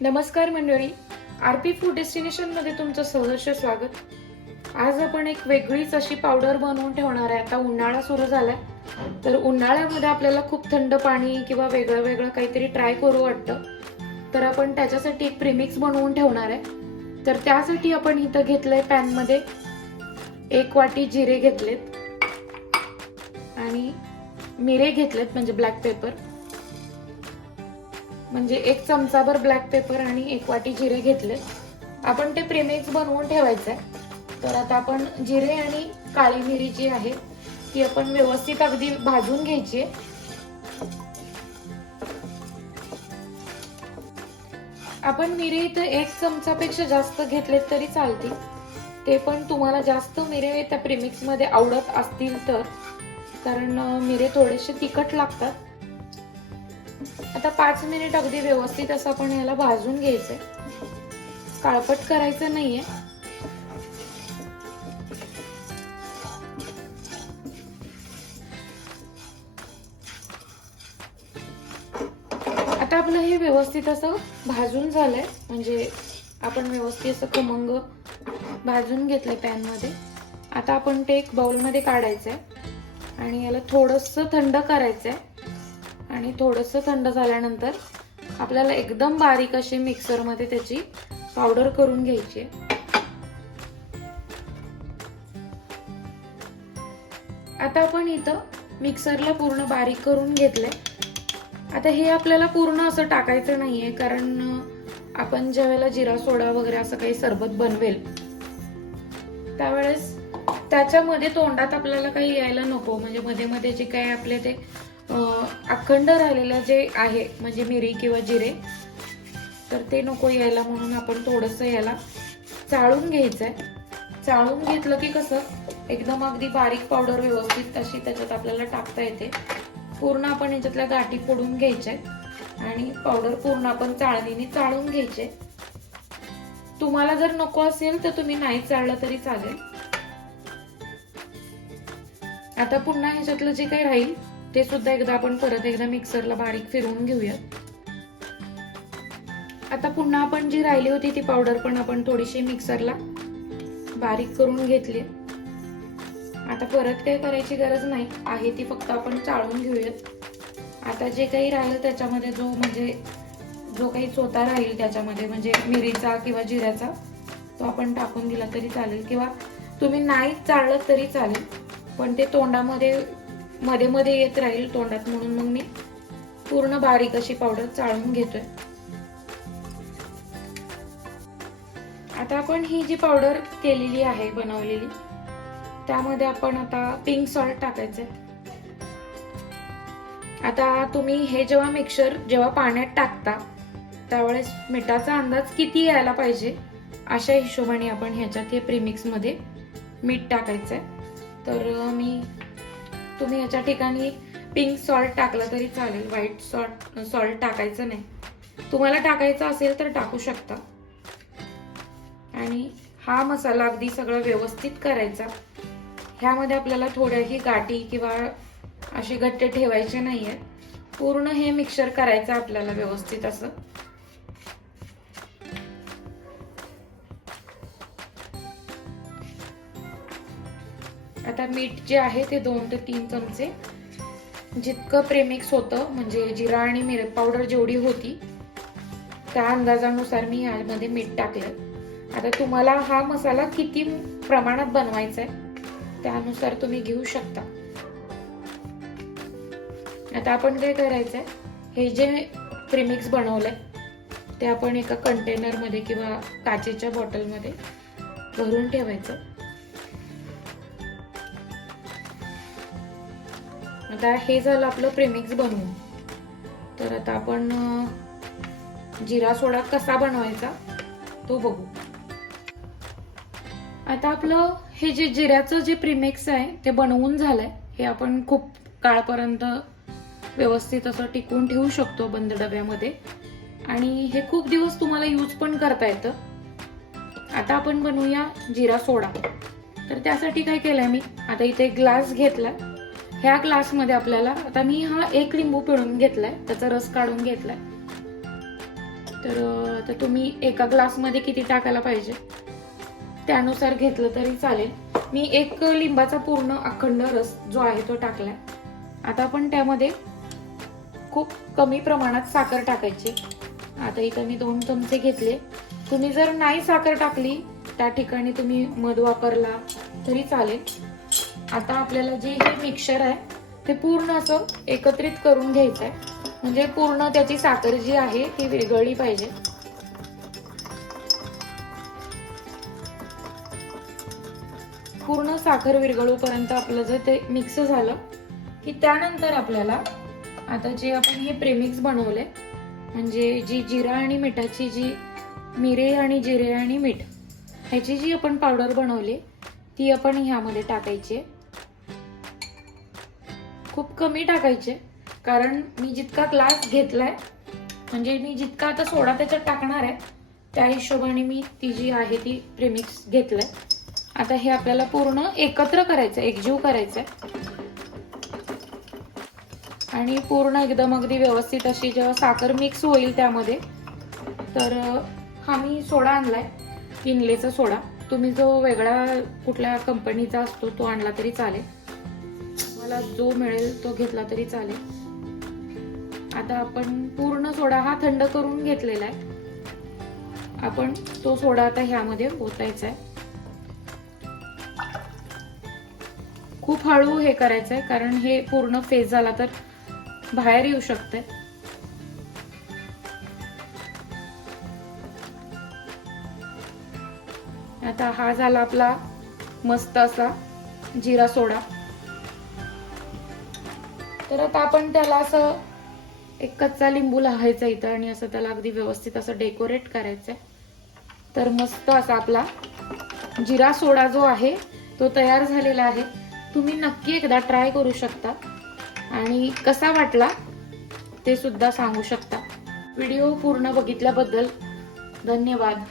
नमस्कार मंडळी, RP food destination मध्ये तुमचं सहर्ष स्वागत. आज आपण एक वेगळीच अशी पावडर बनवून ठेवणार आहे. आता उन्हाळा सुरू झालाय, तर उन्हाळ्यामध्ये आपल्याला खूप थंड पाणी किंवा वेगळं वेगळं काहीतरी ट्राय करू वाटतं. तर आपण त्याच्यासाठी एक प्रीमिक्स बनवून ठेवणार आहे. तर त्यासाठी आपण इथं घेतलंय पॅन मध्ये 1 वाटी जिरे घेतलेत आणि मिरे घेतलेत, म्हणजे ब्लॅक पेपर, म्हणजे 1 चमचाभर ब्लॅक पेपर आणि 1 वाटी जिरे घेतले. आपण ते प्रीमिक्स बनवून ठेवायचंय. तर आता आपण जिरे आणि काळी मिरी जी आहे ती आपण व्यवस्थित अगदी भाजून घ्यायची आहे. आपण मिरे इथं 1 चमचापेक्षा जास्त घेतलेत तरी चालतील. ते पण तुम्हाला जास्त मिरे त्या प्रीमिक्स मध्ये आवडत असतील तर, कारण मिरे थोडेसे तिखट लागतात. आता 5 मिनिट अगदी व्यवस्थित असं आपण याला भाजून घ्यायचंय. काळपट करायचं नाहीये. आता आपलं हे व्यवस्थित असं भाजून झालंय, म्हणजे आपण व्यवस्थित असं खमंग भाजून घेतलंय पॅन मध्ये. आता आपण ते एक बाउल मध्ये काढायचंय आणि याला थोडंसं थंड करायचंय. आणि थोडंसं थंड झाल्यानंतर आपल्याला एकदम बारीक अशी मिक्सर मध्ये त्याची पावडर करून घ्यायची आहे. आता आपण इथं मिक्सरला पूर्ण बारीक करून घेतलंय. आता हे आपल्याला पूर्ण असं टाकायचं नाहीये, कारण आपण ज्यावेळेला जिरा सोडा वगैरे असं काही सरबत बनवेल त्यावेळेस त्याच्यामध्ये तोंडात आपल्याला काही यायला नको, म्हणजे मध्ये मध्ये जे काही आपले ते अखंड राहिलेलं जे आहे, म्हणजे मिरी किंवा जिरे, तर ते नको यायला म्हणून आपण थोडंसं याला चाळून घ्यायचंय. चाळून घेतलं की कसं एकदम अगदी बारीक पावडर व्यवस्थित अशी त्याच्यात आपल्याला टाकता येते. पूर्ण आपण याच्यातल्या गाठी फोडून घ्यायच्या आणि पावडर पूर्ण आपण चाळणीने चाळून घ्यायचे. तुम्हाला जर नको असेल तर तुम्ही नाही चाळलं तरी चालेल. आता पुन्हा ह्याच्यातलं जे काही राहील ते सुद्धा आपण परत एकदा मिक्सरला बारीक फिरवून घेऊया. आता पुन्हा आपण जी राहिली होती ती पावडर पण आपण थोडीशी मिक्सरला बारीक करून घेतली. आता परत काही करायची गरज नाही आहे, ती फक्त आपण चाळून घेऊयात. आता जे काही राहिलं त्याच्यामध्ये जो काही चोथा राहील त्याच्यामध्ये, म्हणजे मिरीचा किंवा जिऱ्याचा, तो आपण टाकून दिला तरी चालेल, किंवा तुम्ही नाही चाळलं तरी चालेल, पण ते तोंडामध्ये मध्ये मध्ये येत राहील तोंडात, म्हणून मग मी पूर्ण बारीक अशी पावडर चाळून घेतोय. आता आपण ही जी पावडर केलेली आहे बनवलेली, त्यामध्ये आपण आता पिंक सॉल्ट टाकायचंय. आता तुम्ही हे जेव्हा पाण्यात टाकता त्यावेळेस मिठाचा अंदाज किती यायला पाहिजे अशा हिशोबाने आपण ह्याच्यात हे प्रीमिक्स मध्ये मीठ टाकायचंय. तर तुम्ही याच्या ठिकाणी पिंक सॉल्ट टाकलं तरी चालेल, व्हाईट सॉल्ट टाकायचं नाही. तुम्हाला टाकायचं असेल तर टाकू शकता. आणि हा मसाला अगदी सगळं व्यवस्थित करायचा. ह्यामध्ये आपल्याला थोड्याही गाठी किंवा असे गट्टे ठेवायचे नाहीये. पूर्ण हे मिक्सर करायचं आपल्याला व्यवस्थित असं. आता मीठ जे आहे ते 2 ते 3 चमचे, जितकं प्रीमिक्स होतं, म्हणजे जिरा आणि मिरी पावडर जेवढी होती त्या अंदाजानुसार मी यामध्ये मीठ टाकलं. आता तुम्हाला हा मसाला किती प्रमाणात बनवायचा आहे त्यानुसार तुम्ही घेऊ शकता. आता आपण काय करायचंय, हे जे प्रीमिक्स बनवलंय ते आपण एका कंटेनर मध्ये किंवा काचेच्या बॉटल मध्ये भरून ठेवायचं. आता हे झालं आपलं प्रीमिक्स बनवून. तर आता आपण जिरा सोडा कसा बनवायचा तो बघू. आता आपलं हे जे जिऱ्याचं जे प्रीमिक्स आहे ते बनवून झालंय. हे आपण खूप काळपर्यंत व्यवस्थित असं टिकवून ठेवू शकतो बंद डब्यामध्ये, आणि हे खूप दिवस तुम्हाला यूज पण करता येतं. आता आपण बनवूया जिरा सोडा. तर त्यासाठी काय केलंय मी, आता इथे एक ग्लास घेतलाय. ह्या ग्लास मध्ये आपल्याला, आता मी हा 1 लिंबू पिळून घेतलाय, त्याचा रस काढून घेतलाय. तर आता तुम्ही एका ग्लासमध्ये किती टाकायला पाहिजे त्यानुसार घेतलं तरी चालेल. मी 1 लिंबाचा पूर्ण अखंड रस जो आहे तो टाकलाय. आता आपण त्यामध्ये खूप कमी प्रमाणात साखर टाकायची. आता इथं मी 2 चमचे घेतले. तुम्ही जर नाही साखर टाकली त्या ठिकाणी तुम्ही मध वापरला तरी चालेल. आता आपल्याला जे हे मिक्सचर आहे ते पूर्ण असं एकत्रित करून घ्यायचं आहे. म्हणजे पूर्ण त्याची साखर जी आहे ती विरघळली पाहिजे. पूर्ण साखर विरघळूपर्यंत आपलं जर ते मिक्स झालं की त्यानंतर आपल्याला आता जे आपण हे प्रेमिक्स बनवले म्हणजे जी जिरा आणि मिठाची जी मिरे आणि जिरे आणि मीठ ह्याची जी आपण पावडर बनवली ती आपण ह्यामध्ये टाकायची. खूप कमी टाकायचे कारण मी जितका ग्लास घेतलाय म्हणजे मी जितका आता सोडा त्याच्यात टाकणार आहे त्या हिशोबाने मी ती जी आहे ती प्रेमिक्स घेतलंय. आता हे आपल्याला पूर्ण एकत्र करायचं, एकजीव करायचंय आणि पूर्ण एकदम अगदी व्यवस्थित अशी जेव्हा साखर मिक्स होईल त्यामध्ये तर हा मी सोडा आणलाय किनलेचा सोडा. तुम्ही जो वेगळा कुठल्या कंपनीचा असतो तो आणला तरी चालेल. मला जो मिळेल तो घेतला तरी चालेल. आता आपण पूर्ण सोडा हा थंड करून घेतलेला आहे. आपण तो सोडा आता ह्यामध्ये ओतायचा आहे. खूप हळू हे करायचं आहे कारण हे पूर्ण फेस झाला तर बाहेर येऊ शकते. आता हा झाला आपला मस्त असा जिरा सोडा. तर आता आपण त्याला असं एक कच्चा लिंबू लावायचा इथं आणि असं त्याला अगदी व्यवस्थित असं डेकोरेट करायचंय. तर मस्त असा आपला जिरा सोडा जो आहे तो तयार झालेला आहे. तुम्ही नक्की एकदा ट्राय करू शकता आणि कसा वाटला ते सुद्धा सांगू शकता. व्हिडिओ पूर्ण बघितल्याबद्दल धन्यवाद.